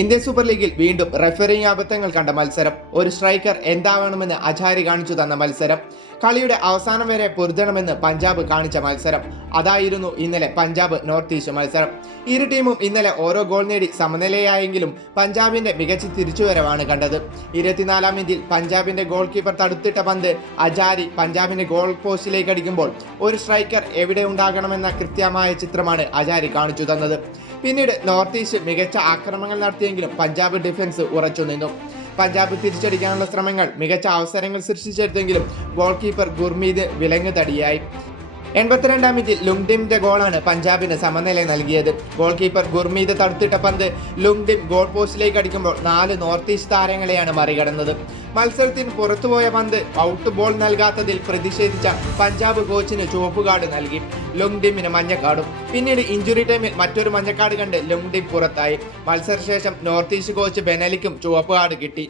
Indian super ലീഗിൽ വീണ്ടും referring അബദ്ധങ്ങൾ കണ്ട മത്സരം. ഒരു സ്ട്രൈക്കർ എന്താവണമെന്ന് അചാരി കാണിച്ചു തന്ന മത്സരം. കളിയുടെ അവസാനം വരെ പൊരുതണമെന്ന് പഞ്ചാബ് കാണിച്ച മത്സരം. അതായിരുന്നു ഇന്നലെ പഞ്ചാബ് നോർത്ത് ഈസ്റ്റ് മത്സരം. ഇരു ടീമും ഇന്നലെ ഓരോ ഗോൾ നേടി സമനിലയായെങ്കിലും പഞ്ചാബിന്റെ മികച്ച തിരിച്ചുവരവാണ് കണ്ടത്. ഇരുപത്തിനാലാം മിനിറ്റിൽ പഞ്ചാബിന്റെ ഗോൾ കീപ്പർ തടുത്തിട്ട പന്ത് അജാരി പഞ്ചാബിന്റെ ഗോൾ പോസ്റ്റിലേക്ക് അടിക്കുമ്പോൾ ഒരു സ്ട്രൈക്കർ എവിടെ ഉണ്ടാകണമെന്ന കൃത്യമായ ചിത്രമാണ് അജാരി കാണിച്ചു തന്നത്. പിന്നീട് നോർത്ത് ഈസ്റ്റ് മികച്ച ആക്രമണങ്ങൾ നടത്തിയെങ്കിലും പഞ്ചാബ് ഡിഫൻസ് ഉറച്ചു നിന്നു. പഞ്ചാബ് തിരിച്ചടിക്കാനുള്ള ശ്രമങ്ങൾ. മികച്ച അവസരങ്ങൾ സൃഷ്ടിച്ചെടുത്തെങ്കിലും ഗോൾ കീപ്പർ ഗുർമീത് വിലങ്ങ് തടിയായി. എൺപത്തിരണ്ടാം മിനിറ്റിൽ ലുങ്ഡിമിന്റെ ഗോളാണ് പഞ്ചാബിന് സമനില നൽകിയത്. ഗോൾ കീപ്പർ ഗുർമീത് തടുത്തിട്ട പന്ത് ലുങ്ഡിം ഗോൾ പോസ്റ്റിലേക്ക് അടിക്കുമ്പോൾ നാല് നോർത്ത് ഈസ്റ്റ് താരങ്ങളെയാണ് മറികടന്നത്. മത്സരത്തിന് പുറത്തുപോയ പന്ത് ഔട്ട് ബോൾ നൽകാത്തതിൽ പ്രതിഷേധിച്ച പഞ്ചാബ് കോച്ചിന് ചുവപ്പ് കാർഡ് നൽകി. ലുങ്ഡിമിന് മഞ്ഞക്കാടും പിന്നീട് ഇഞ്ചുറി ടൈമിൽ മറ്റൊരു മഞ്ഞക്കാട് കണ്ട് ലുങ്ഡിം പുറത്തായി. മത്സരശേഷം നോർത്ത് ഈസ്റ്റ് കോച്ച് ബെനലിക്കും ചുവപ്പ് കാർഡ് കിട്ടി.